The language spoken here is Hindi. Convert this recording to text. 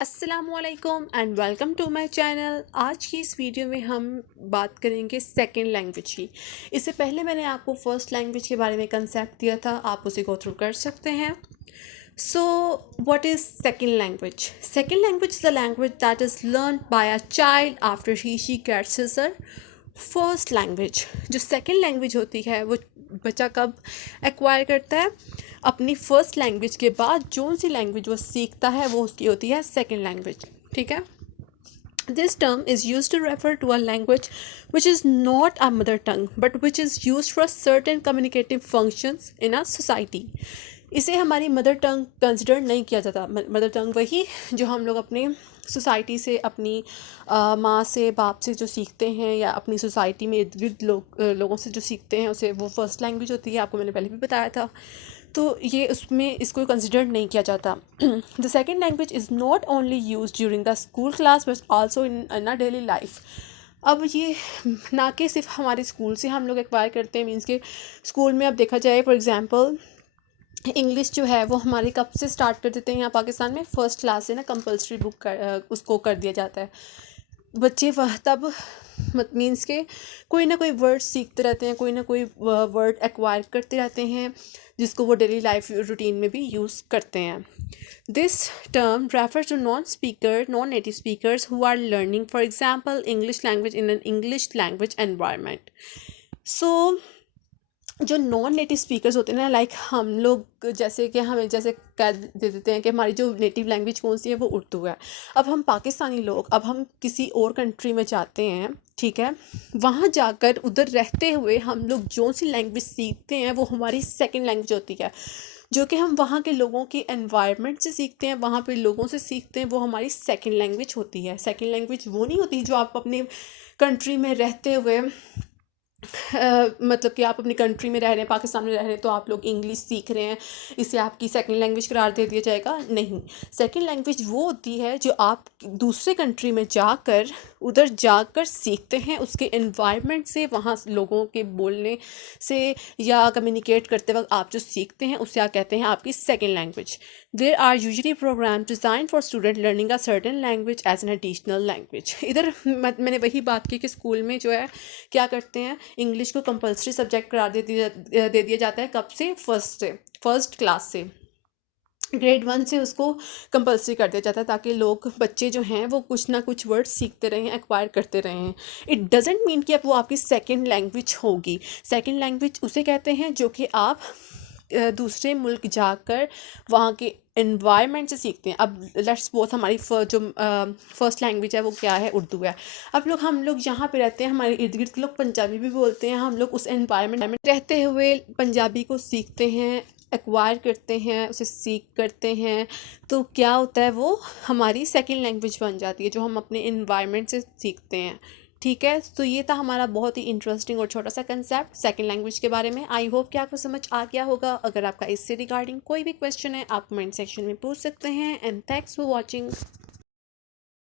अस्सलामुअलैकुम and welcome to my channel. आज की इस वीडियो में हम बात करेंगे सेकंड लैंग्वेज की। इससे पहले मैंने आपको फर्स्ट लैंग्वेज के बारे में कंसेप्ट दिया था, आप उसे गो थ्रू कर सकते हैं। So what is second language? Second language is the language that is learn by a child after he she gets his first language. जो सेकंड लैंग्वेज होती है वो बच्चा कब एक्वायर करता है? अपनी फर्स्ट लैंग्वेज के बाद जो सी लैंग्वेज वो सीखता है वो उसकी होती है सेकंड लैंग्वेज। ठीक है। This term is used to refer to a language which is not a mother tongue but which is used for certain communicative functions in a society. इसे हमारी मदर टंग कंसिडर नहीं किया जाता। मदर टंग वही जो हम लोग अपने सोसाइटी से, अपनी माँ से, बाप से जो सीखते हैं या अपनी सोसाइटी में इर्द गिर्द लोगों से जो सीखते हैं उसे वो फर्स्ट लैंग्वेज होती है। आपको मैंने पहले भी बताया था। तो ये उसमें इसको कंसिडर नहीं किया जाता। The second language is not only use during the school class but also in a daily life. अब ये ना कि सिर्फ हमारे स्कूल से हम लोग एक्वायर करते हैं, मीन्स के स्कूल में अब देखा जाए फॉर एग्जांपल इंग्लिश जो है वो हमारे कब से स्टार्ट कर देते हैं यहाँ पाकिस्तान में? फर्स्ट क्लास से ना कंपलसरी उसको कर दिया जाता है। बच्चे वह तब मीन्स के कोई ना कोई वर्ड सीखते रहते हैं, कोई ना कोई वर्ड एक्वायर करते रहते हैं जिसको वो डेली लाइफ रूटीन में भी यूज़ करते हैं। This term refers to non native speakers who are learning for example English language in an English language environment. So जो नॉन नेटिव स्पीकर्स होते हैं ना, लाइक हम लोग जैसे कि हमें जैसे कह दे देते हैं कि हमारी जो नेटिव लैंग्वेज कौन सी है वो उर्दू है। अब हम पाकिस्तानी लोग, अब हम किसी और कंट्री में जाते हैं, ठीक है, वहाँ जाकर उधर रहते हुए हम लोग जो सी लैंग्वेज सीखते हैं वो हमारी सेकंड लैंग्वेज होती है। जो कि हम वहाँ के लोगों के एनवायरनमेंट से सीखते हैं, वहाँ पे लोगों से सीखते हैं, वो हमारी सेकंड लैंग्वेज होती है। सेकंड लैंग्वेज वो नहीं होती जो आप अपने कंट्री में रहते हुए मतलब कि आप अपनी कंट्री में रह रहे हैं, पाकिस्तान में रह रहे हैं, तो आप लोग इंग्लिश सीख रहे हैं, इसे आपकी सेकंड लैंग्वेज करार दे दिया जाएगा? नहीं। सेकंड लैंग्वेज वो होती है जो आप दूसरे कंट्री में जाकर, उधर जाकर सीखते हैं, उसके एनवायरनमेंट से, वहाँ लोगों के बोलने से या कम्युनिकेट करते वक्त आप जो सीखते हैं उसे आप कहते हैं आपकी second language. There are usually programme design for student learning a certain language as an additional language. इधर मैंने वही बात की कि स्कूल में जो है क्या करते हैं, इंग्लिश को कंपलसरी सब्जेक्ट करार दे दिया जाता है। कब से? फर्स्ट क्लास से, ग्रेड 1 से उसको कंपलसरी कर दिया जाता है ताकि लोग, बच्चे जो हैं वो कुछ ना कुछ वर्ड सीखते रहें, एक्वायर करते रहें। इट डजेंट मीन कि अब वो आपकी सेकंड लैंग्वेज होगी। सेकंड लैंग्वेज उसे कहते हैं जो कि आप दूसरे मुल्क जाकर वहाँ के एनवायरनमेंट से सीखते हैं। अब लेट्स सपोज हमारी जो फर्स्ट लैंग्वेज है वो क्या है? उर्दू है। अब हम लोग जहाँ पे रहते हैं, हमारे इर्द गिर्द के लोग पंजाबी भी बोलते हैं, हम लोग उस एनवायरनमेंट में रहते हुए पंजाबी को सीखते हैं, एक्वायर करते हैं, उसे सीख करते हैं, तो क्या होता है, वो हमारी सेकंड लैंग्वेज बन जाती है जो हम अपने इन्वायरमेंट से सीखते हैं। ठीक है, तो ये था हमारा बहुत ही इंटरेस्टिंग और छोटा सा कंसेप्ट सेकंड लैंग्वेज के बारे में। आई होप कि आपको समझ आ गया होगा। अगर आपका इससे रिगार्डिंग कोई भी क्वेश्चन है आप कमेंट सेक्शन में पूछ सकते हैं। And thanks for watching.